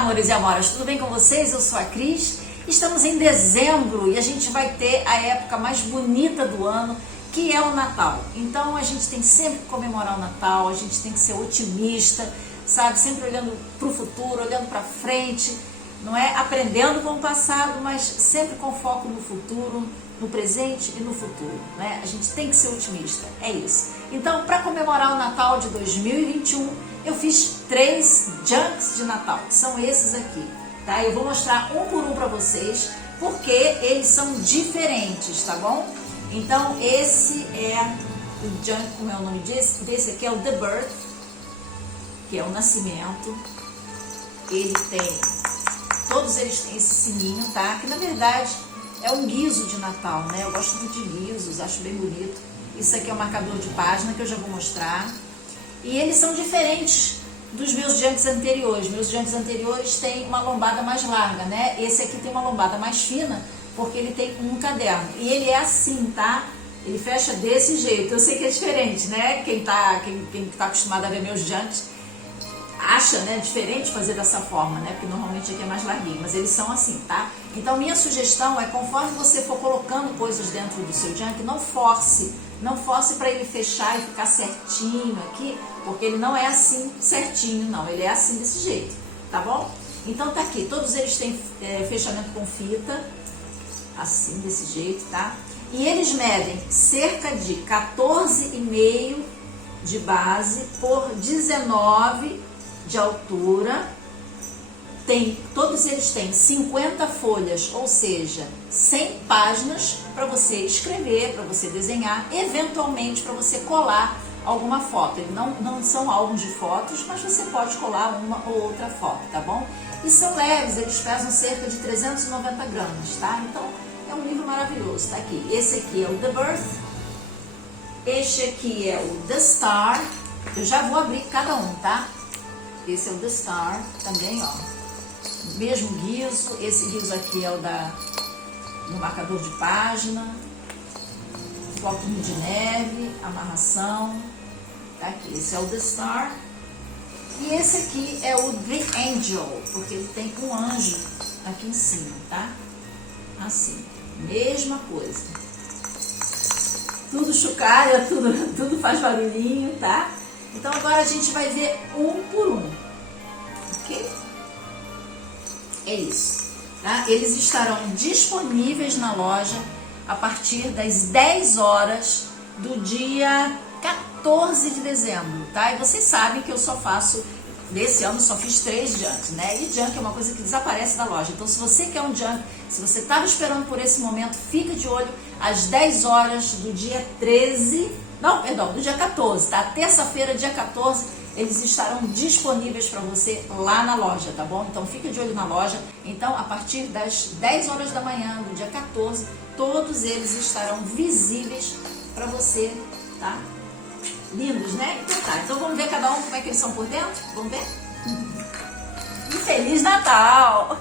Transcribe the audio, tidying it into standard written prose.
amores e amoras, tudo bem com vocês? Eu sou a Cris. Estamos em dezembro e a gente vai ter a época mais bonita do ano, que é o Natal. Então a gente tem sempre que comemorar o Natal, a gente tem que ser otimista, sabe? Sempre olhando para o futuro, olhando para frente, não é? Aprendendo com o passado, mas sempre com foco no futuro, no presente e no futuro, né? A gente tem que ser otimista, é isso. Então, para comemorar o Natal de 2021, eu fiz 3 junks de Natal, que são esses aqui, tá? Eu vou mostrar um por um para vocês, porque eles são diferentes, tá bom? Então, esse é o junk, como é o nome disso? Esse aqui é o The Birth, que é o nascimento. Ele tem, todos eles têm esse sininho, tá? Que na verdade é um guizo de Natal, né? Eu gosto muito de guizos, acho bem bonito. Isso aqui é o marcador de página que eu já vou mostrar. E eles são diferentes dos meus junks anteriores. Meus junks anteriores têm uma lombada mais larga, né? Esse aqui tem uma lombada mais fina, porque ele tem um caderno. E ele é assim, tá? Ele fecha desse jeito. Eu sei que é diferente, né? Quem tá acostumado a ver meus junks acha, né, diferente fazer dessa forma, né? Porque normalmente aqui é mais larguinho, mas eles são assim, tá? Então minha sugestão é, conforme você for colocando coisas dentro do seu junk, não force para ele fechar e ficar certinho aqui, porque ele não é assim certinho, não, ele é assim desse jeito, tá bom? Então tá aqui, todos eles têm fechamento com fita, assim, desse jeito, tá? E eles medem cerca de 14,5 de base por 19 de altura. Todos eles têm 50 folhas, ou seja, 100 páginas para você escrever, para você desenhar, eventualmente para você colar alguma foto. Eles não são álbuns de fotos, mas você pode colar uma ou outra foto, tá bom? E são leves, eles pesam cerca de 390 gramas, tá? Então é um livro maravilhoso, tá aqui. Esse aqui é o The Birth, este aqui é o The Star. Eu já vou abrir cada um, tá? Esse é o The Star, também, ó. Mesmo guizo, esse guizo aqui é o do marcador de página, floquinho de neve, amarração, tá aqui. Esse é o The Star. E esse aqui é o The Angel, porque ele tem um anjo aqui em cima, tá? Assim, mesma coisa. Tudo chocalha, tudo faz barulhinho, tá? Então agora a gente vai ver um por um, ok? É isso, tá? Eles estarão disponíveis na loja a partir das 10 horas do dia 14 de dezembro, tá? E vocês sabem que eu só faço, desse ano só fiz 3 junks, né? E junk é uma coisa que desaparece da loja. Então se você quer um junk, se você estava esperando por esse momento, fica de olho às 10 horas do dia 13, não, perdão, do dia 14, tá? Terça-feira, dia 14, eles estarão disponíveis para você lá na loja, tá bom? Então fica de olho na loja. Então a partir das 10 horas da manhã do dia 14, todos eles estarão visíveis para você, tá? Lindos, né? Então tá, então vamos ver cada um como é que eles são por dentro? Vamos ver? E Feliz Natal!